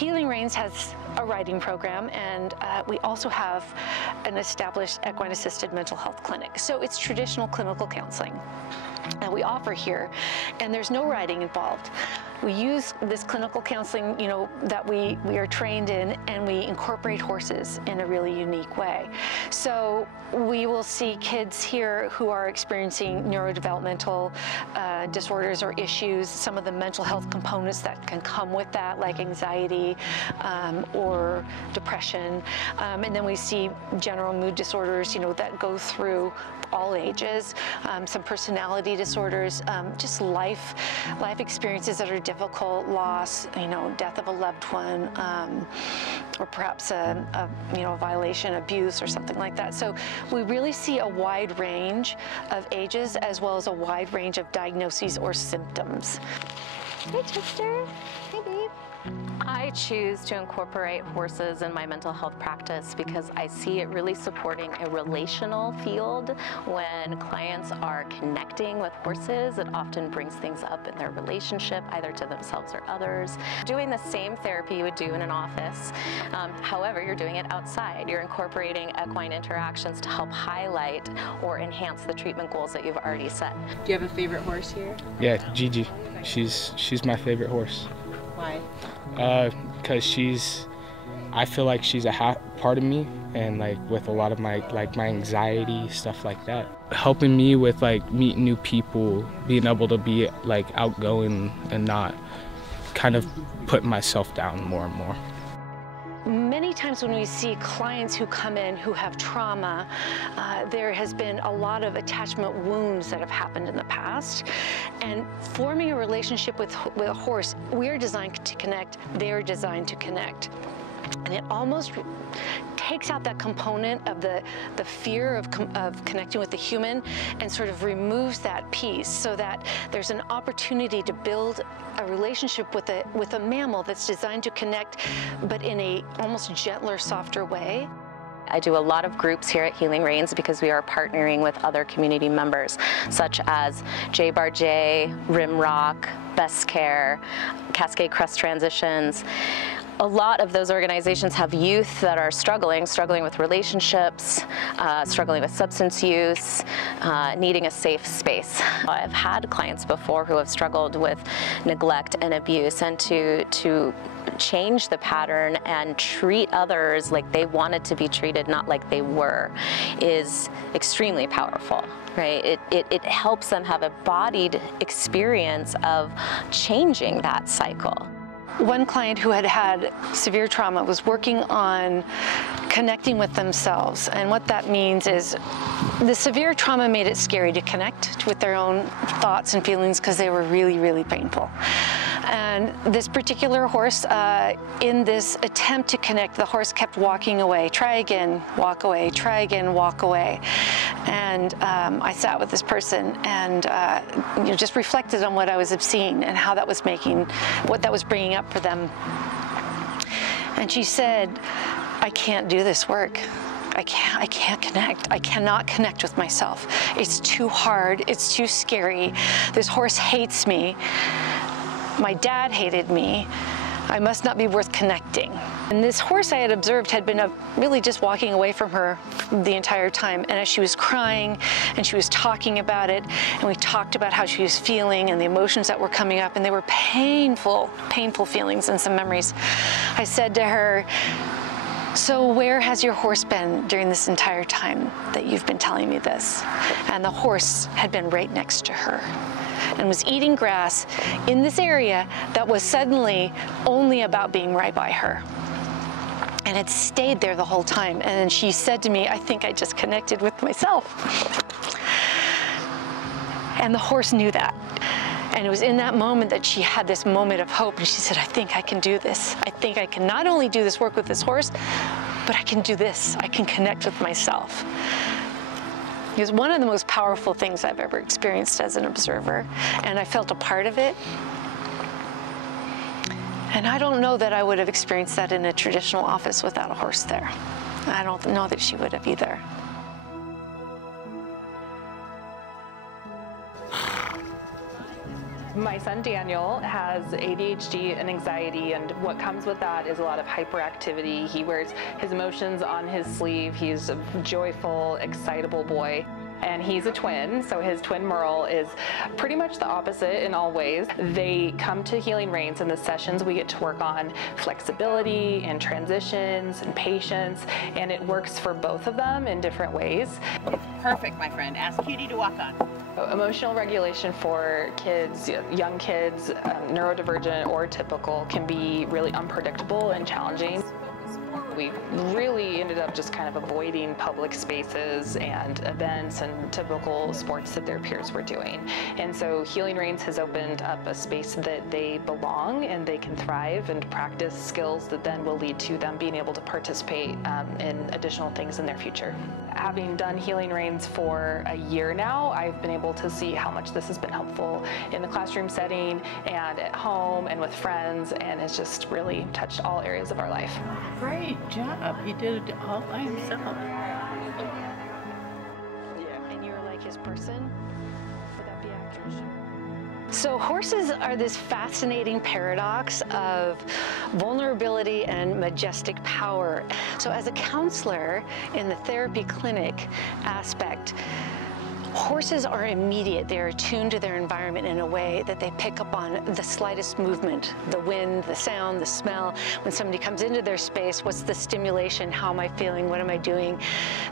Healing Reins has a riding program, and we also have an established equine assisted mental health clinic. So it's traditional clinical counseling that we offer here, and there's no riding involved. We use this clinical counseling, that we are trained in, and we incorporate horses in a really unique way. So we will see kids here who are experiencing neurodevelopmental disorders or issues, some of the mental health components that can come with that, like anxiety or depression. And then we see general mood disorders, that go through all ages, some personality disorders, just life experiences that are difficult, loss, death of a loved one, or perhaps a violation, abuse, or something like that. So we really see a wide range of ages as well as a wide range of diagnoses or symptoms. Hey, Chester. Hey, babe. I choose to incorporate horses in my mental health practice because I see it really supporting a relational field. When clients are connecting with horses, it often brings things up in their relationship, either to themselves or others. Doing the same therapy you would do in an office, however, you're doing it outside. You're incorporating equine interactions to help highlight or enhance the treatment goals that you've already set. Do you have a favorite horse here? Yeah, Gigi. She's my favorite horse. Why? Because I feel like she's a part of me, and with a lot of my anxiety, stuff like that. Helping me with meeting new people, being able to be outgoing and not kind of put myself down more and more. Many times when we see clients who come in who have trauma, there has been a lot of attachment wounds that have happened in the past. And forming a relationship with a horse, we are designed to connect, they're designed to connect. And it almost takes out that component of the fear of connecting with the human and sort of removes that piece so that there's an opportunity to build a relationship with a mammal that's designed to connect, but in a almost gentler, softer way. I do a lot of groups here at Healing Reins because we are partnering with other community members, such as J Bar J, Rimrock, Best Care, Cascade Crest Transitions. A lot of those organizations have youth that are struggling with relationships, struggling with substance use, needing a safe space. I've had clients before who have struggled with neglect and abuse, and to change the pattern and treat others like they wanted to be treated, not like they were, is extremely powerful. Right? It helps them have a embodied experience of changing that cycle. One client who had had severe trauma was working on connecting with themselves. And what that means is the severe trauma made it scary to connect with their own thoughts and feelings because they were really, really painful. And this particular horse, in this attempt to connect, the horse kept walking away. Try again, walk away. Try again, walk away. And I sat with this person and just reflected on what I was seeing and how that was what that was bringing up for them. And she said, I can't do this work. I can't connect. I cannot connect with myself. It's too hard. It's too scary. This horse hates me. My dad hated me. I must not be worth connecting. And this horse I had observed had been really just walking away from her the entire time. And as she was crying and she was talking about it, and we talked about how she was feeling and the emotions that were coming up, and they were painful, painful feelings and some memories. I said to her, so where has your horse been during this entire time that you've been telling me this? And the horse had been right next to her and was eating grass in this area that was suddenly only about being right by her. And it stayed there the whole time. And she said to me, I think I just connected with myself. And the horse knew that. And it was in that moment that she had this moment of hope. And she said, I think I can do this. I think I can not only do this work with this horse, but I can do this. I can connect with myself. It was one of the most powerful things I've ever experienced as an observer, and I felt a part of it. And I don't know that I would have experienced that in a traditional office without a horse there. I don't know that she would have either. My son Daniel has ADHD and anxiety, and what comes with that is a lot of hyperactivity. He wears his emotions on his sleeve. He's a joyful, excitable boy. And he's a twin, so his twin Merle is pretty much the opposite in all ways. They come to Healing Reins, and the sessions we get to work on flexibility and transitions and patience, and it works for both of them in different ways. Perfect, my friend. Ask Cutie to walk on. Emotional regulation for kids, young kids, neurodivergent or typical, can be really unpredictable and challenging. We really ended up just kind of avoiding public spaces and events and typical sports that their peers were doing. And so Healing Reins has opened up a space that they belong and they can thrive and practice skills that then will lead to them being able to participate in additional things in their future. Having done Healing Reins for a year now, I've been able to see how much this has been helpful in the classroom setting and at home and with friends, and it's just really touched all areas of our life. Great job. He did it all by himself. Yeah. And you're like his person? Would that be accurate? So horses are this fascinating paradox of vulnerability and majestic power. So as a counselor in the therapy clinic aspect, horses are immediate. They're attuned to their environment in a way that they pick up on the slightest movement, the wind, the sound, the smell. When somebody comes into their space, what's the stimulation? How am I feeling? What am I doing?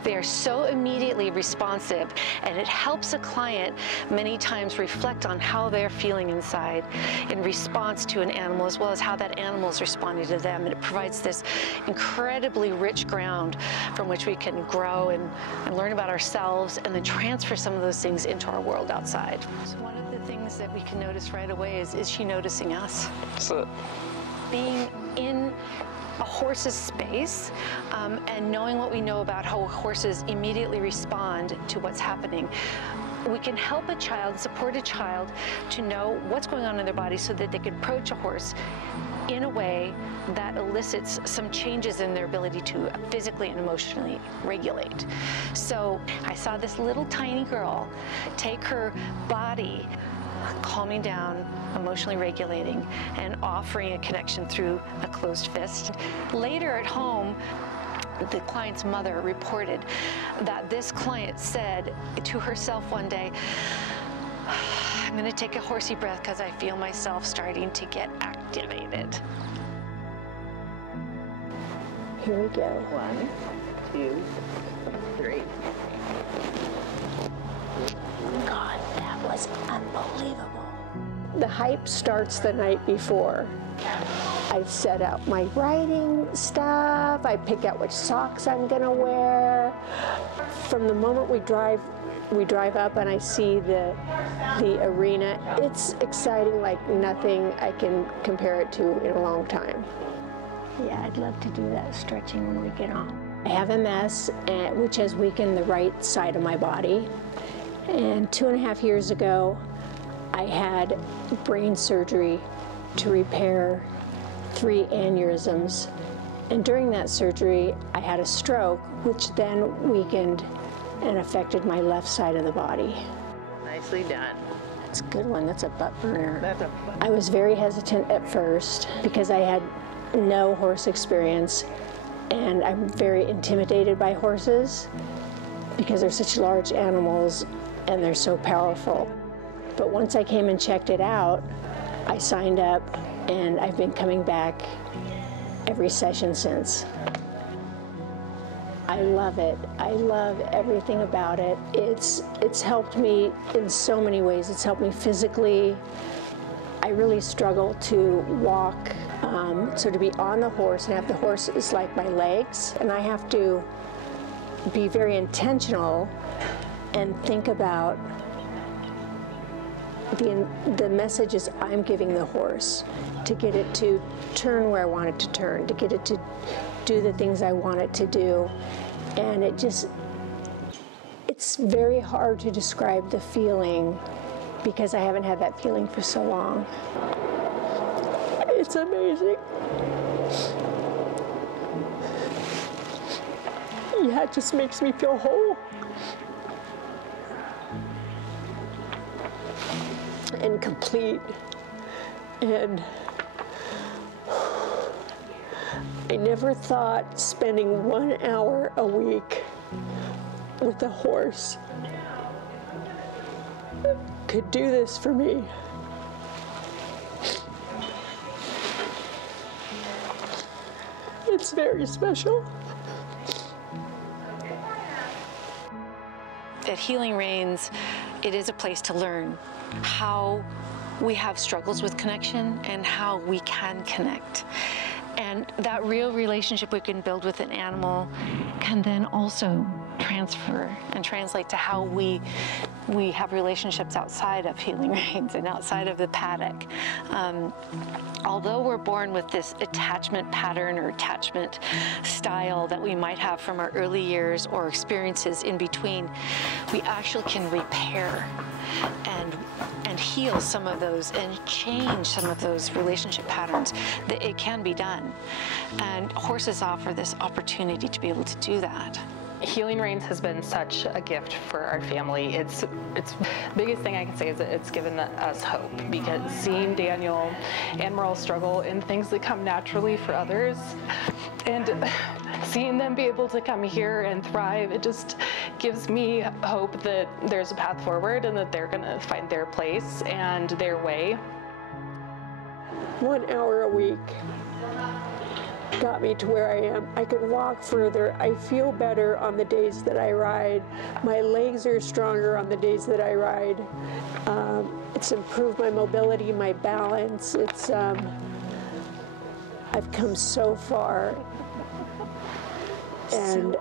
They are so immediately responsive, and it helps a client many times reflect on how they're feeling inside in response to an animal, as well as how that animal is responding to them. And it provides this incredibly rich ground from which we can grow and learn about ourselves, and then transfer some of those things into our world outside. So one of the things that we can notice right away is she noticing us? So, being in a horse's space and knowing what we know about how horses immediately respond to what's happening, we can help a child, support a child to know what's going on in their body so that they can approach a horse in a way that elicits some changes in their ability to physically and emotionally regulate. So I saw this little tiny girl take her body, calming down, emotionally regulating, and offering a connection through a closed fist. Later at home, the client's mother reported that this client said to herself one day, I'm going to take a horsey breath because I feel myself starting to get activated. Here we go. 1, 2, 3. God, that was unbelievable. The hype starts the night before. I set out my riding stuff. I pick out which socks I'm gonna wear. From the moment we drive up and I see the arena, it's exciting like nothing I can compare it to in a long time. Yeah, I'd love to do that stretching when we get on. I have MS, which has weakened the right side of my body. And 2.5 years ago, I had brain surgery to repair 3 aneurysms. And during that surgery, I had a stroke, which then weakened and affected my left side of the body. Nicely done. That's a good one. That's a butt burner. That's a I was very hesitant at first because I had no horse experience, and I'm very intimidated by horses because they're such large animals and they're so powerful. But once I came and checked it out, I signed up, and I've been coming back every session since. I love it. I love everything about it. It's helped me in so many ways. It's helped me physically. I really struggle to walk, so to be on the horse and have the horse is like my legs, and I have to be very intentional and think about the messages I'm giving the horse to get it to turn where I want it to turn, to get it to do the things I want it to do. And it's very hard to describe the feeling because I haven't had that feeling for so long. It's amazing. Yeah, it just makes me feel whole. and complete. And I never thought spending 1 hour a week with a horse could do this for me. It's very special. At Healing Reins, it is a place to learn how we have struggles with connection and how we can connect. And that real relationship we can build with an animal can then also transfer and translate to how we have relationships outside of Healing Reins and outside of the paddock. Although we're born with this attachment pattern or attachment style that we might have from our early years or experiences in between, we actually can repair and heal some of those and change some of those relationship patterns. That it can be done. And horses offer this opportunity to be able to do that. Healing Reins has been such a gift for our family. It's biggest thing I can say is that it's given us hope, because seeing Daniel and Merle struggle in things that come naturally for others, and seeing them be able to come here and thrive, it just gives me hope that there's a path forward and that they're gonna find their place and their way. 1 hour a week got me to where I am. I can walk further. I feel better on the days that I ride. My legs are stronger on the days that I ride. It's improved my mobility, my balance. It's I've come so far, and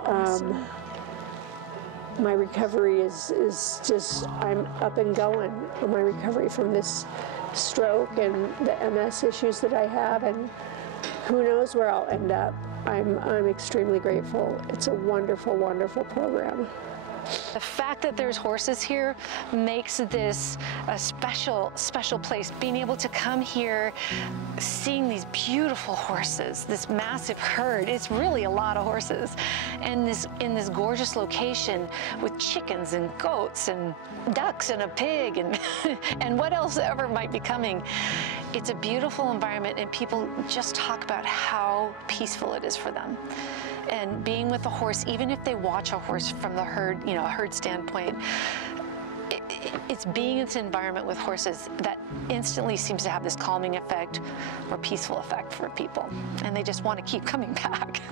my recovery is just, I'm up and going on my recovery from this stroke and the MS issues that I have, and who knows where I'll end up. I'm extremely grateful. It's a wonderful, wonderful program. The fact that there's horses here makes this a special, special place. Being able to come here, seeing these beautiful horses, this massive herd, it's really a lot of horses, and in this gorgeous location with chickens and goats and ducks and a pig and and what else ever might be coming. It's a beautiful environment, and people just talk about how peaceful it is for them. And being with a horse, even if they watch a horse from the herd, a herd standpoint, it's being in this environment with horses that instantly seems to have this calming effect or peaceful effect for people. And they just want to keep coming back.